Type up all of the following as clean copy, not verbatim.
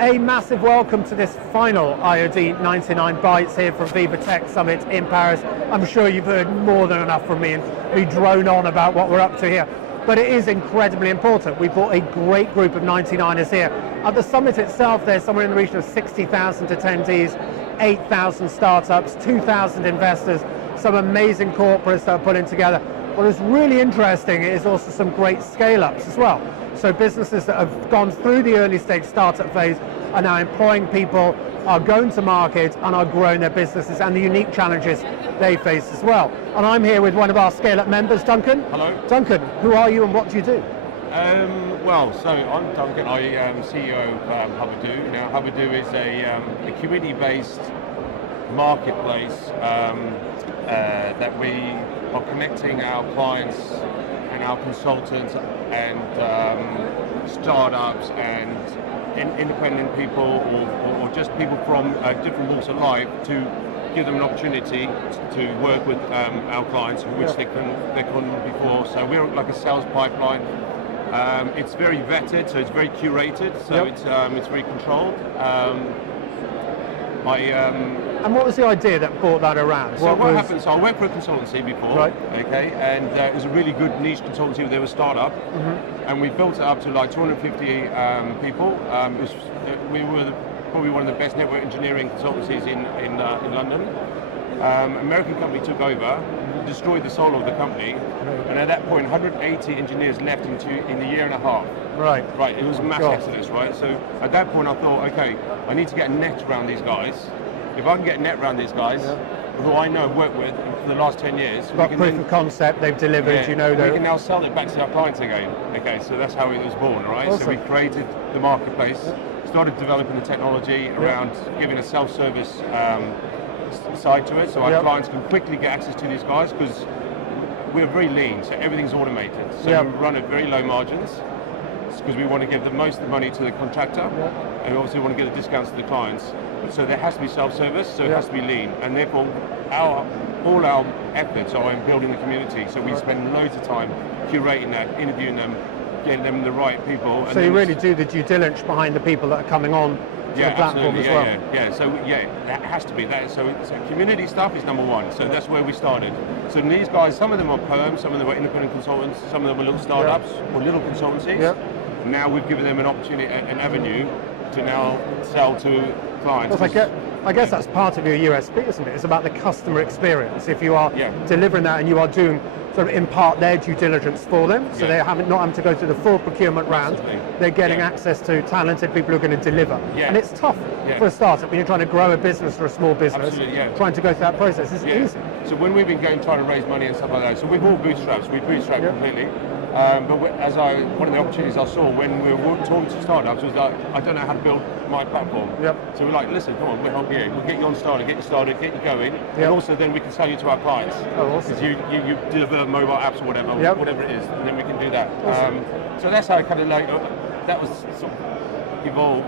A massive welcome to this final IoD99Bites here from VivaTech Summit in Paris. I'm sure you've heard more than enough from me and me drone on about what we're up to here. But it is incredibly important. We brought a great group of 99ers here. At the summit itself, there's somewhere in the region of 60,000 attendees, 8,000 startups, 2,000 investors, some amazing corporates that are putting together. What is really interesting is also some great scale-ups as well. So businesses that have gone through the early stage startup phase are now employing people, are going to market and are growing their businesses and the unique challenges they face as well. And I'm here with one of our scale-up members, Duncan. Hello. Duncan, who are you and what do you do? So I'm Duncan, I am CEO of Hubadoo. Now Hubadoo is a community-based marketplace that we are connecting our clients and our consultants and startups and independent people or just people from different walks of life to give them an opportunity to work with our clients, which they couldn't before. So we're like a sales pipeline. It's very vetted, so it's very curated, so it's very controlled. And what was the idea that brought that around? So what happened, so I worked for a consultancy before, right. Okay, and it was a really good niche consultancy. They were a startup, and we built it up to like 250 people. We were probably one of the best network engineering consultancies in London. American company took over, destroyed the soul of the company, and at that point 180 engineers left in a year and a half. Right. Right, it was a mass exodus, right? So at that point I thought, okay, I need to get a net around these guys. If I can get a net around these guys, who I know I've worked with for the last 10 years. Got proof of concept, they've delivered, you know. We can now sell it back to our clients again. Okay, so that's how it was born, right? Awesome. So we created the marketplace, started developing the technology around giving a self-service side to it, so our clients can quickly get access to these guys because we're very lean, so everything's automated. So we run at very low margins because we want to give the most of the money to the contractor, and we obviously want to give the discounts to the clients. So there has to be self-service, so it has to be lean, and therefore all our efforts are in building the community. So we spend loads of time curating that, interviewing them, getting them the right people. So you really do the due diligence behind the people that are coming on to the platform as well. So that has to be that. So community stuff is number one. So that's where we started. So these guys, some of them are perm, some of them are independent consultants, some of them are little startups or little consultancies. Now we've given them an opportunity, an avenue to now sell to clients. Well, I guess that's part of your USP, isn't it? It's about the customer experience. If you are delivering that and you are doing sort of in part their due diligence for them, so they're not having to go through the full procurement round, they're getting access to talented people who are going to deliver. And it's tough for a startup when you're trying to grow a business or a small business, trying to go through that process. It's easy. So when we've been trying to raise money and stuff like that, so we've all bootstrapped, we bootstrapped completely. But one of the opportunities I saw when we were talking to startups was like, I don't know how to build my platform. So we're like, listen, come on, we'll help you. We'll get you on started, get you going, and also then we can sell you to our clients. Because you deliver mobile apps or whatever it is, and then we can do that. So that's how it kind of like, that was sort of evolved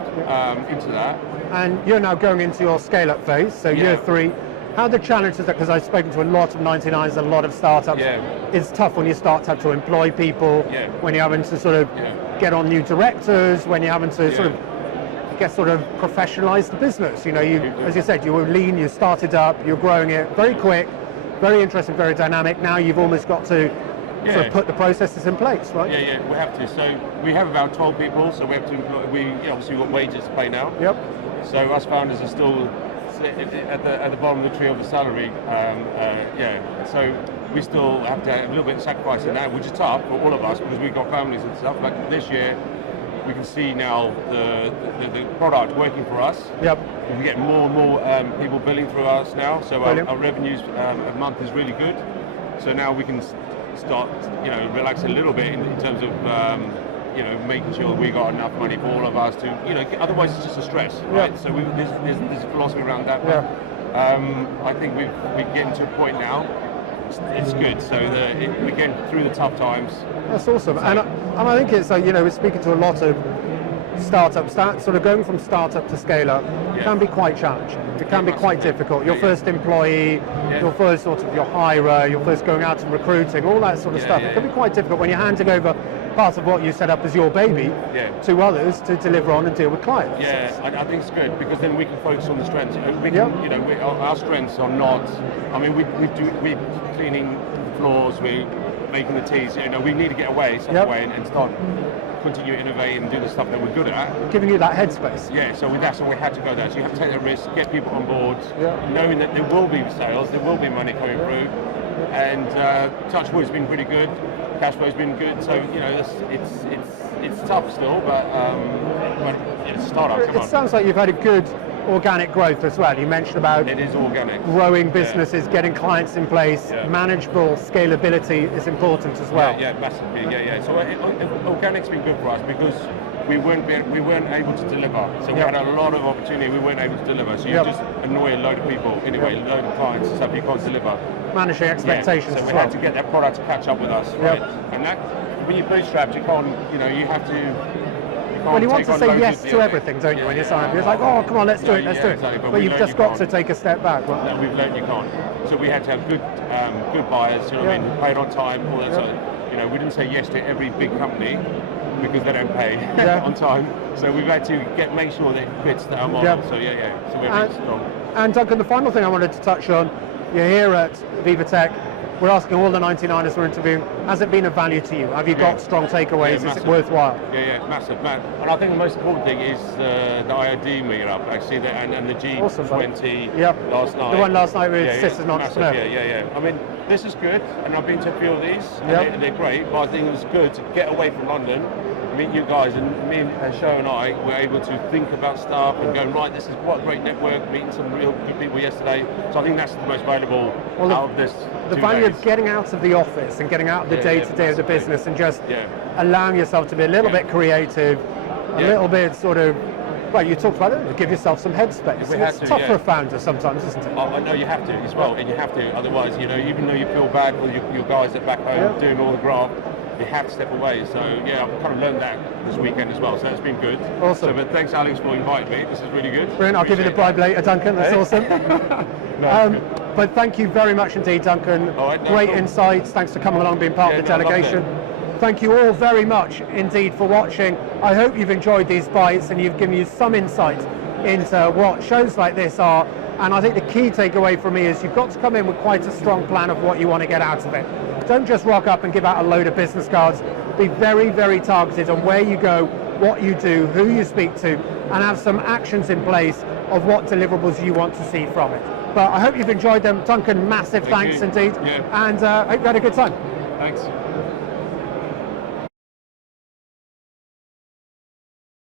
into that. And you're now going into your scale-up phase, so year 3. How are the challenges, because I've spoken to a lot of 99s and a lot of startups, it's tough when you start to have to employ people, when you're having to sort of get on new directors, when you're having to sort of professionalize the business. You know, as you said, you were lean, you started up, you're growing it very quick, very interesting, very dynamic. Now you've almost got to sort of put the processes in place, right? We have to. So we have about 12 people, so we have to employ, obviously we've got wages to pay now. So us founders are still at the bottom of the tree of the salary, so we still have to have a little bit of sacrifice in that, which is tough for all of us because we've got families and stuff. But this year, we can see now the product working for us. We get more and more people billing through us now, so our revenues a month is really good. So now we can start, relax a little bit in terms of. Making sure we got enough money for all of us to, otherwise it's just a stress, right? So there's a philosophy around that. But, I think we're getting to a point now. It's good. So we're getting through the tough times. That's awesome. And I think it's we're speaking to a lot of startups. Sort of going from startup to scale up can be quite challenging. It can be quite difficult. Your first employee, your first your hirer, your first going out and recruiting, all that sort of stuff. It can be quite difficult when you're handing over part of what you set up as your baby to others to deliver on and deal with clients. Yeah, I think it's good because then we can focus on the strengths. We can, you know, our strengths are not. I mean, we're cleaning floors, we're making the teas. You know, we need to get away away and start continue to innovate and do the stuff that we're good at. Giving you that headspace. Yeah, so that's why we had to go there. So you have to take the risk, get people on board, knowing that there will be sales, there will be money coming through, and touch wood has been pretty good. Cash flow's been good, so you know it's tough still, but it's a startup. It sounds like you've had a good organic growth as well. You mentioned about it is organic, growing businesses, getting clients in place, manageable scalability is important as well. Yeah, massively. Yeah. So organic's been good for us because we weren't able to deliver. So we had a lot of opportunity. We weren't able to deliver. So you just annoy a load of people anyway, a load of clients and stuff you can't deliver. Managing expectations. So we as well. had to get that product to catch up with us, right? And that when you bootstrap, you can't. You know, you have to. Well, you want to say yes to everything, don't you, when you're signing? It's like, oh, come on, let's do it. Exactly. But you've just got to take a step back. Right? No, we've learned you can't. So we had to have good buyers, you know what I mean, paid on time, all that sort of, you know, we didn't say yes to every big company because they don't pay on time. So we've had to make sure that it fits our model. So so we're really strong. And Duncan, the final thing I wanted to touch on, you're here at VivaTech. We're asking all the 99ers we're interviewing, has it been of value to you? Have you got strong takeaways? Is it worthwhile? Yeah, massive. And I think the most important thing is the IoD meetup, actually, and the G20 last night. The one last night with Sisters Not Massive, yeah. I mean, this is good, and I've been to a few of these, and they're great, but I think it was good to get away from London, meet you guys, and me and Sho and I were able to think about stuff and go, right, this is what a great network, meeting some real good people yesterday. So I think that's the most valuable out of this. The value of getting out of the office and getting out of the day-to-day of the business and just allowing yourself to be a little bit creative, a little bit sort of, well, you talked about it, give yourself some headspace. It's tough for a founder sometimes, isn't it? I know you have to as well, and you have to, otherwise, you know, even though you feel bad for your guys at back home doing all the graft, you have to step away. So I've kind of learned that this weekend as well. So that's been good. Awesome. So, but thanks, Alex, for inviting me. This is really good. Brilliant. I'll give you the bribe later, Duncan. That's awesome. But thank you very much indeed, Duncan. Great insights. Thanks for coming along, being part of the delegation. Thank you all very much indeed for watching. I hope you've enjoyed these bites and you've given you some insight into what shows like this are. And I think the key takeaway from me is you've got to come in with quite a strong plan of what you want to get out of it. Don't just rock up and give out a load of business cards. Be very, very targeted on where you go, what you do, who you speak to, and have some actions in place of what deliverables you want to see from it. But I hope you've enjoyed them. Duncan, massive thanks indeed. And I hope you had a good time. Thanks.